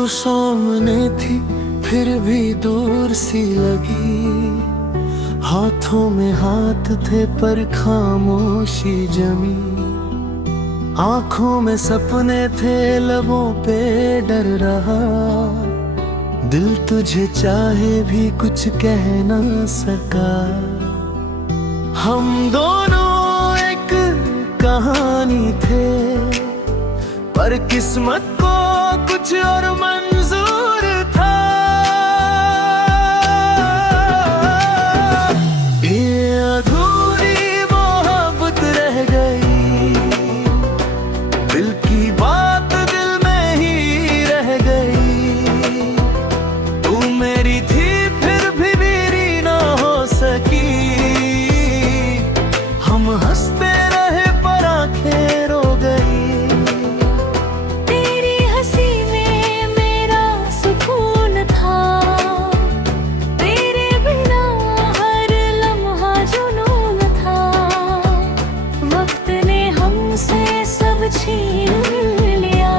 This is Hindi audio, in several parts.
तू सामने थी फिर भी दूर सी लगी, हाथों में हाथ थे पर खामोशी जमी, आंखों में सपने थे लबों पे डर रहा, दिल तुझे चाहे भी कुछ कह ना सका। हम दोनों एक कहानी थे पर किस्मत को कुछ और मंजूर था। ये अधूरी मोहब्बत रह गई, दिल की बात दिल में ही रह गई। तू मेरी थी फिर भी मेरी ना हो सकी, हम हंसते रहे पर आंखें रो गई। छीन लिया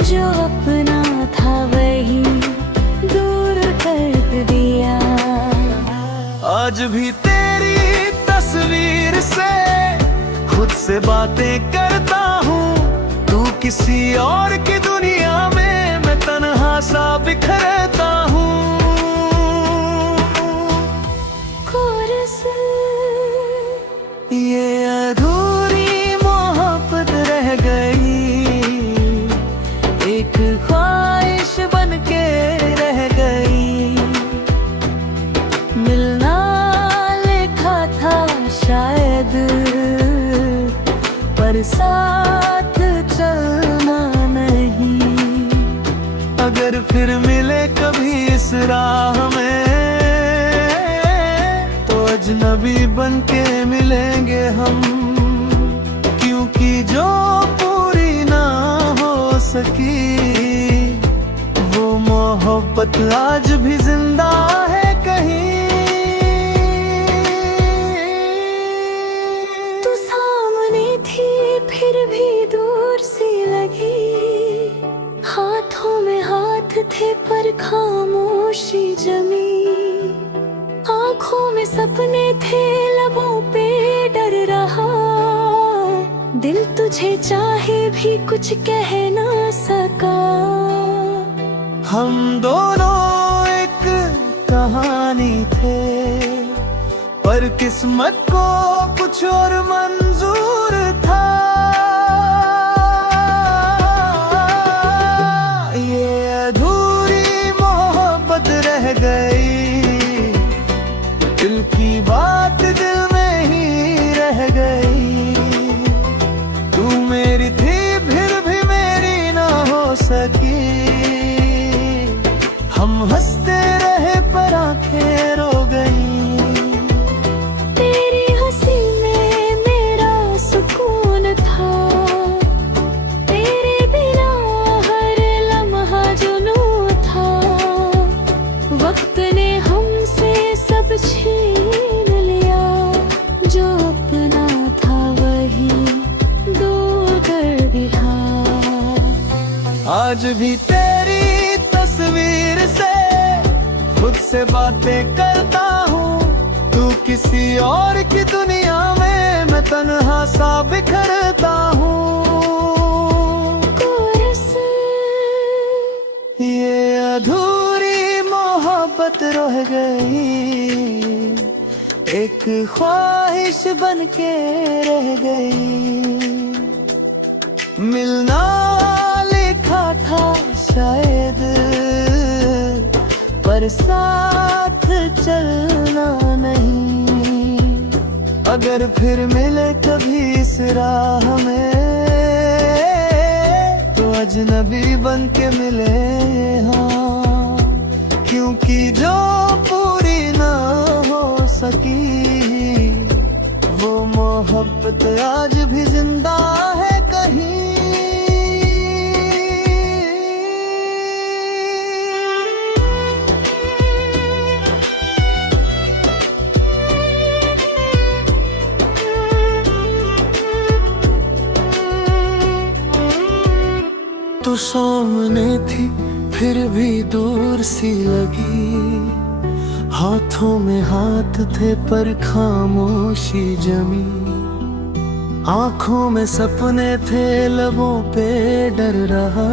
जो अपना था वही दूर कर दिया। आज भी तेरी तस्वीर से खुद से बातें करता हूँ, तू किसी और की दुनिया में मैं तन्हा सा बिखरता हूँ। ये अधूरी मोहब्बत रह गई, एक ख्वाहिश बन के रह गई। मिलना लिखा था शायद पर साथ चलना नहीं। अगर फिर मिले कभी इस राह में तो अजनबी बन के मिलेंगे हम, क्योंकि जो पूरी ना हो सकी वो मोहब्बत आज भी जिंदा है कहीं। तू सामने थी फिर भी दूर सी लगी, हाथों में हाथ थे पर खामोशी जमी, आंखों में सपने थे लबों पे डर रहा, दिल तुझे चाहे भी कुछ कह ना सका। हम दोनों एक कहानी थे पर किस्मत को कुछ और मंजूर था। ये अधूरी मोहब्बत रह गई, दिल की बात दिल में ही रह गई। तू मेरी थी फिर भी मेरी ना हो सकी, हम हंसते रहे पर आंखें रो गई। तेरी हंसी में मेरा सुकून था, तेरे बिना हर लम्हा जुनून था। वक्त ने हमसे सब छीन लिया, जो अपना था वही दूर कर दिया। आज भी तेरी तस्वीर से खुद से बातें करता हूँ, तू किसी और की दुनिया में मैं तन्हा सा बिखरता हूँ। ये अधूरी मोहब्बत रह गई, एक ख्वाहिश बन के रह गई। मिलना लिखा था शायद पर साथ चलना नहीं। अगर फिर मिले कभी इस राह में तो अजनबी बन के मिले हाँ, क्योंकि जो पूरी ना हो सकी वो मोहब्बत आज भी जिंदा है कहीं। तू सामने थी फिर भी दूर सी लगी। हाथों में हाथ थे पर खामोशी जमी। आंखों में सपने थे लबों पे डर रहा।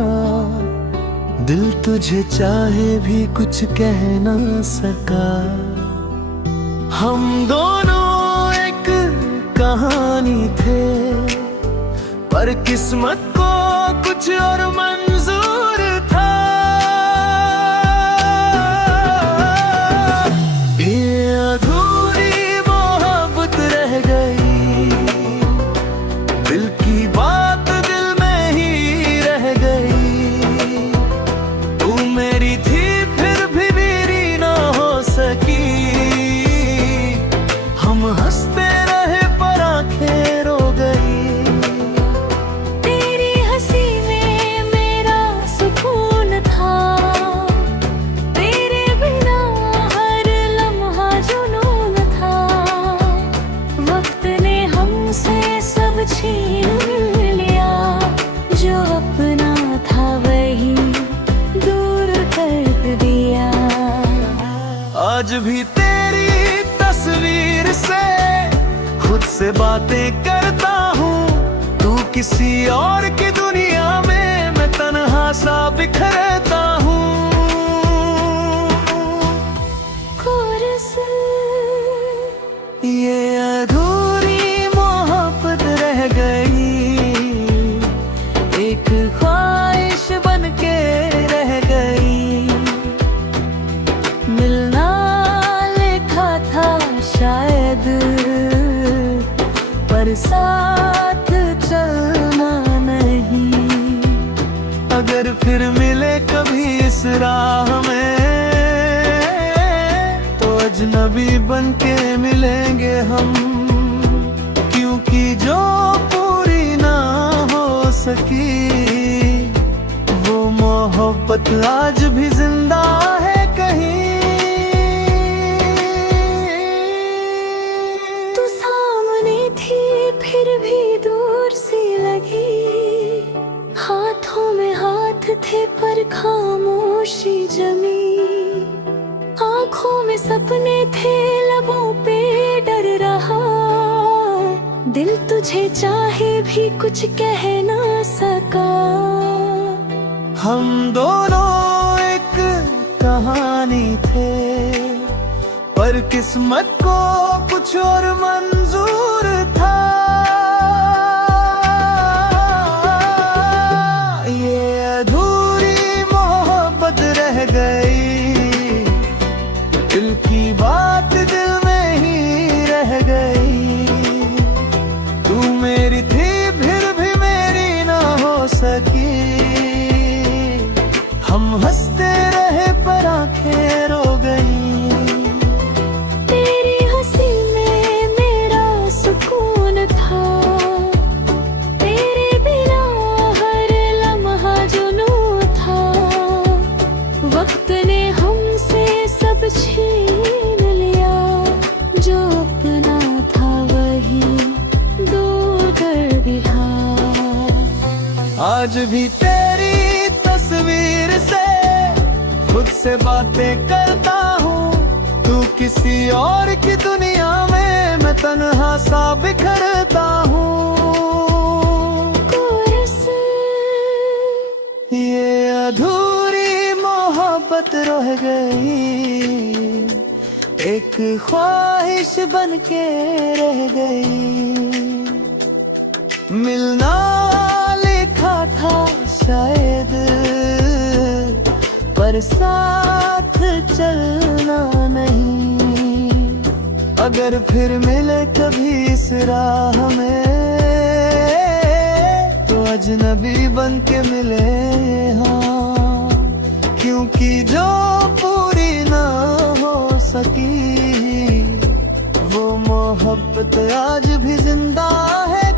दिल तुझे चाहे भी कुछ कह ना सका। हम दोनों एक कहानी थे पर किस्मत को कुछ और मंजूर था। ये अधूरी मोहब्बत रह गई। दिल की बात दिल में ही रह गई। तू मेरी थी फिर भी मेरी ना हो सकी। हम हंसते रहे पर आंखें रो गई। तेरी हंसी में मेरा सुकून था। तेरे बिना हर लम्हा जुनून था। वक्त ने हमसे सब छीन लिया। जो अपना था वही दूर कर दिया। आज भी तेरी तस्वीर से खुद से बातें करता हूँ। तू किसी और की दुनिया में, मैं तन्हा सा बिखरता हूँ। कोरस ये अधूरी मोहब्बत रह गई। एक ख्वाहिश बन के रह गई। मिलना लिखा था शायद पर साथ चलना नहीं। अगर फिर मिले कभी इस राह में तो अजनबी बन के मिलेंगे हम। क्योंकि जो पूरी ना हो सकी वो मोहब्बत आज भी जिंदा है कहीं। तू सामने थी फिर भी दूर सी लगी। हाथों में हाथ थे पर खामोशी जमी। आंखों में सपने थे लबों पे डर रहा। दिल तुझे चाहे भी कुछ कह ना सका। हम दोनों एक कहानी थे पर किस्मत को कुछ और मंजूर था। ये अधूरी मोहब्बत रह गई। दिल की बात दिल में ही रह गई। तू मेरी थी फिर भी मेरी ना हो सकी। हम हंसते रहे पर आंखें रो गई। तेरी हंसी में मेरा सुकून था। तेरे बिना हर लम्हा जुनून था। वक्त ने हमसे सब छीन लिया। जो अपना था वही दूर कर दिया। आज भी तेरी तस्वीर से खुद से बातें करता हूँ। तू किसी और की दुनिया में, मैं तन्हा सा बिखरता हूँ। कोरस ये अधूरी मोहब्बत रह गई। एक ख्वाहिश बन के रह गई। मिलना लिखा था शायद पर साथ चलना नहीं। अगर फिर मिले कभी इस राह में तो अजनबी बन के मिले। हाँ, क्योंकि जो पूरी ना हो सकी वो मोहब्बत आज भी जिंदा है